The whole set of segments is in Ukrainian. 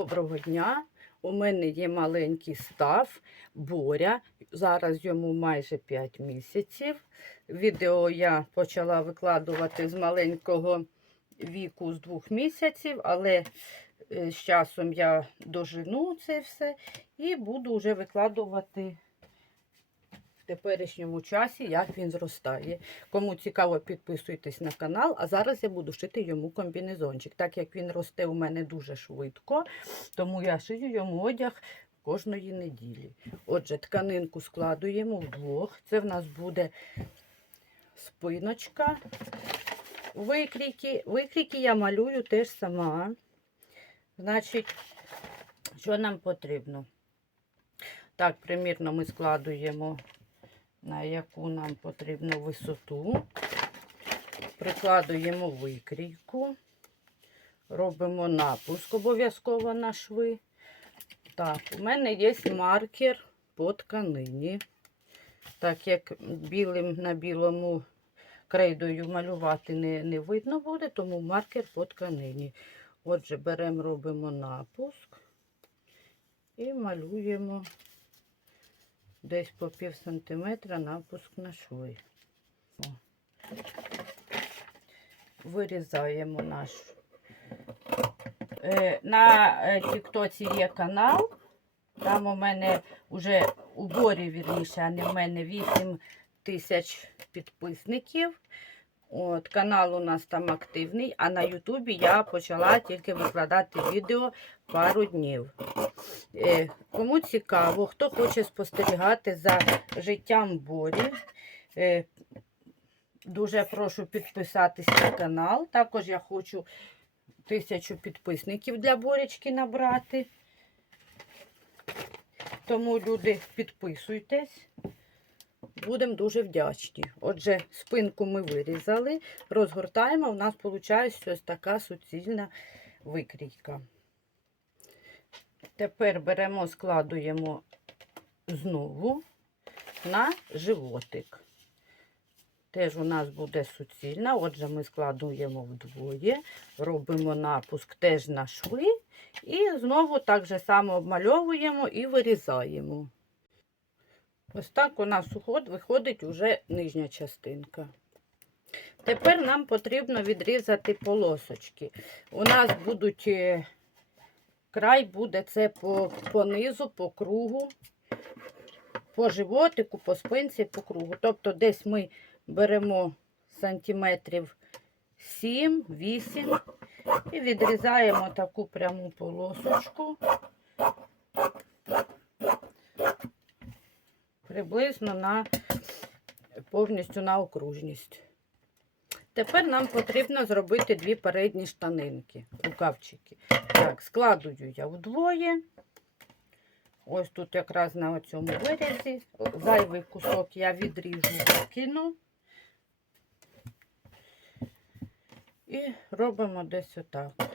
Доброго дня! У мене є маленький став Боря. Зараз йому майже 5 місяців. Відео я почала викладувати з маленького віку з 2 місяців, але е, з часом я дожену це все і буду вже викладувати теперішньому часі, як він зростає. Кому цікаво, підписуйтесь на канал. А зараз я буду шити йому комбінезончик. Так як він росте у мене дуже швидко, тому я шию йому одяг кожної неділі. Отже, тканинку складуємо вдвох. Це в нас буде спиночка. Викрійки. Викрійки я малюю теж сама. Значить, що нам потрібно? Так, примірно ми складуємо на яку нам потрібну висоту. Прикладуємо викрійку, робимо напуск обов'язково на шви. Так, у мене є маркер по тканині. Так як білим на білому крейдою малювати не, не видно буде, тому маркер по тканині. Отже, беремо, робимо напуск і малюємо десь по пів сантиметра напуск на шви. О. Вирізаємо наш. Е, на е, Тіктоці є канал. Там у мене вже у борі, вірніше, а не в мене 8 тисяч підписників. От, Канал у нас там активний, а на Ютубі я почала тільки викладати відео пару днів. Е, Кому цікаво, хто хоче спостерігати за життям борі, е, дуже прошу підписатись на канал. Також я хочу тисячу підписників для борячки набрати. Тому, люди, підписуйтесь. Будемо дуже вдячні. Отже, спинку ми вирізали, розгортаємо, у нас виходить ось така суцільна викрійка. Тепер беремо, складуємо знову на животик. Теж у нас буде суцільна, отже, ми складуємо вдвоє, робимо напуск теж на шви і знову так же само обмальовуємо і вирізаємо. Ось так у нас уход виходить уже нижня частинка. Тепер нам потрібно відрізати полосочки. У нас будуть е, край буде це по, по низу, по кругу, по животику, по спинці, по кругу. Тобто десь ми беремо сантиметрів 7-8 і відрізаємо таку пряму полосочку. Приблизно на повністю на окружність. Тепер нам потрібно зробити дві передні штанинки, рукавчики. Так, складую я вдвоє. Ось тут якраз на цьому вирізі. Зайвий кусок я відріжу, викину. І робимо десь отак.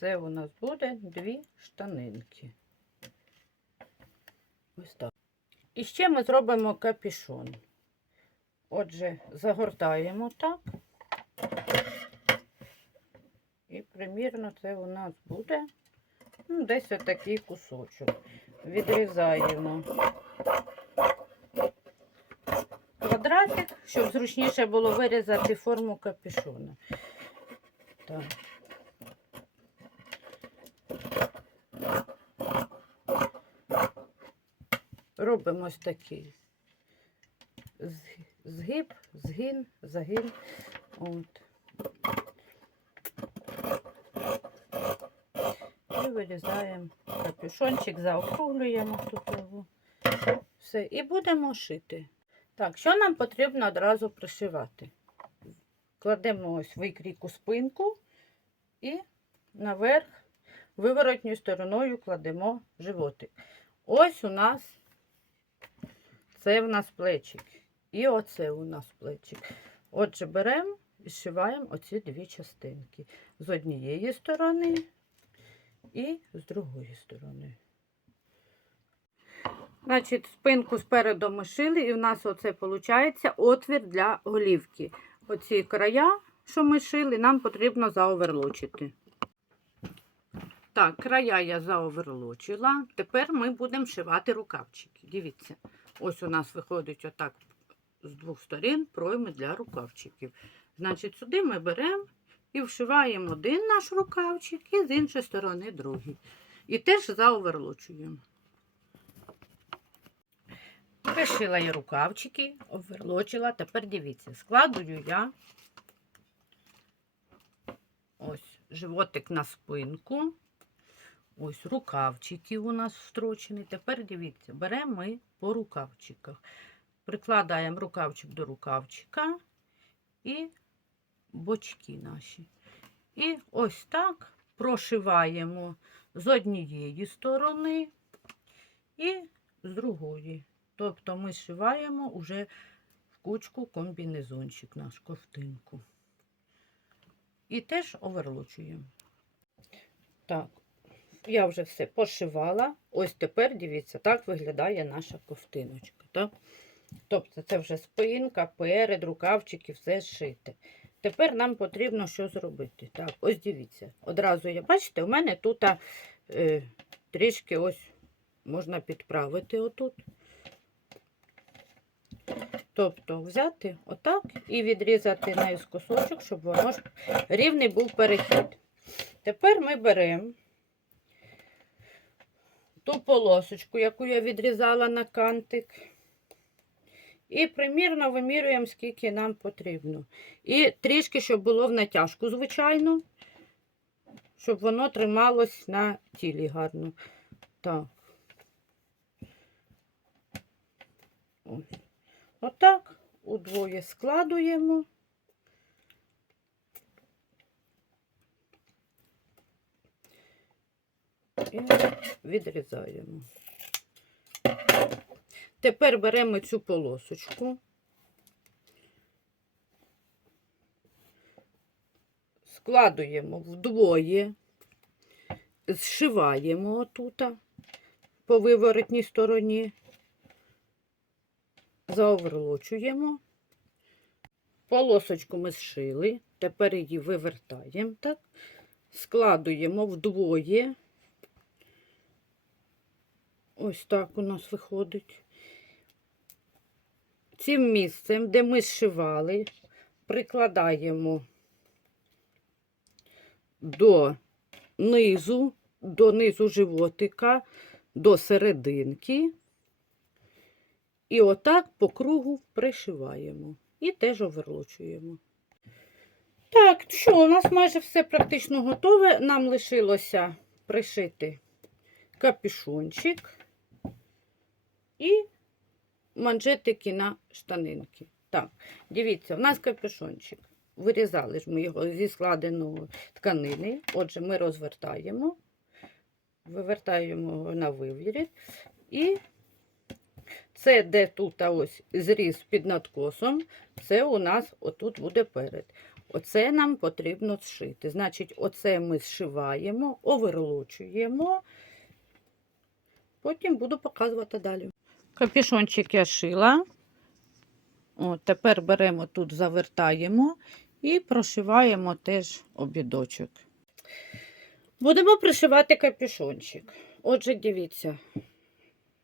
Це у нас буде дві штанинки. Ось так. І ще ми зробимо капюшон. Отже, загортаємо так. І примірно це у нас буде ну, десь отакий кусочок. Відрізаємо квадратик, щоб зручніше було вирізати форму капюшона. Так. Робимо ось такий згиб, згин, загин. От. І вирізаємо капюшончик, заокруглюємо тут. Все, і будемо шити. Так, що нам потрібно одразу пришивати? Кладемо ось викрійку спинку і наверх виворотньою стороною кладемо животик. Ось у нас це в нас плечик. І оце у нас плечик. Отже, беремо і зшиваємо оці дві частинки. З однієї сторони І з другої сторони. Значить, спинку спереду ми шили, і в нас оце виходить отвір для голівки. Оці края, що ми шили, нам потрібно заоверлочити. Так, края я заоверлочила. Тепер ми будемо шивати рукавчики. Дивіться, ось у нас виходить отак з двох сторін пройми для рукавчиків. Значить, сюди ми беремо і вшиваємо один наш рукавчик і з іншої сторони другий. І теж заоверлочуємо. Пришила я рукавчики, оверлочила. Тепер дивіться, складую я ось животик на спинку. Ось рукавчики у нас встрочені. Тепер дивіться, беремо ми по рукавчиках. Прикладаємо рукавчик до рукавчика і бочки наші. І ось так прошиваємо з однієї сторони і з другої. Тобто ми зшиваємо уже в кучку комбінезончик наш ковтинку. І теж оверлочуємо. Так, я вже все пошивала. Ось тепер, дивіться, так виглядає наша ковтиночка. Так? Тобто це вже спинка, перед, рукавчики, все зшите. Тепер нам потрібно що зробити. Так, ось дивіться. Одразу я, бачите, у мене тут е, трішки ось можна підправити отут. Тобто взяти отак і відрізати наискосочок, щоб воно рівний був перехід. Тепер ми беремо ту полосочку, яку я відрізала на кантик. І примірно вимірюємо, скільки нам потрібно. І трішки, щоб було в натяжку, звичайно, щоб воно трималось на тілі гарно. Так. Ось. Отак удвоє складуємо. І відрізаємо. Тепер беремо цю полосочку, складуємо вдвоє, зшиваємо отут по виворотній стороні, заоверлочуємо. Полосочку ми зшили, тепер її вивертаємо так, складуємо вдвоє. Ось так у нас виходить. Цим місцем, де ми зшивали, прикладаємо до низу, до низу животика, до серединки. І отак по кругу пришиваємо. І теж оверлочуємо. Так, що, у нас майже все практично готове. Нам лишилося пришити капюшончик і манжетики на штанинки. Так, дивіться, у нас капюшончик. Вирізали ж ми його зі складеної тканини. Отже, ми розвертаємо, вивертаємо його на вивірі. І це, де тут ось зріз під надкосом, це у нас отут буде перед. Оце нам потрібно зшити. Значить, оце ми зшиваємо, оверлочуємо. Потім буду показувати далі. Капюшончик я шила. О, тепер беремо тут, завертаємо і прошиваємо теж обідочок. Будемо пришивати капюшончик. Отже, дивіться,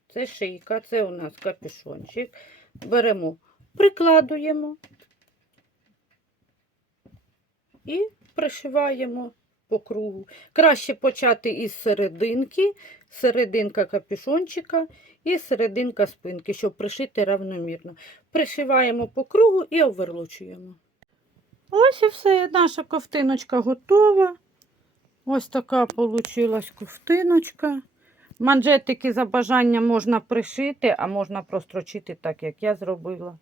це шийка, це у нас капюшончик. Беремо, прикладуємо і пришиваємо по кругу. Краще почати із серединки, серединка капюшончика і серединка спинки, щоб пришити равномірно. Пришиваємо по кругу і оверлочуємо. Ось і все, наша ковтиночка готова. Ось така вийшла ковтиночка. Манжетики за бажанням можна пришити, а можна прострочити так, як я зробила.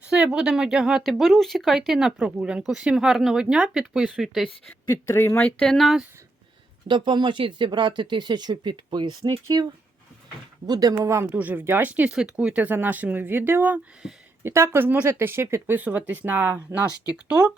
Все, будемо одягати борюсика, йти на прогулянку. Всім гарного дня, підписуйтесь, підтримайте нас, допоможіть зібрати тисячу підписників. Будемо вам дуже вдячні. Слідкуйте за нашими відео. І також можете ще підписуватись на наш TikTok.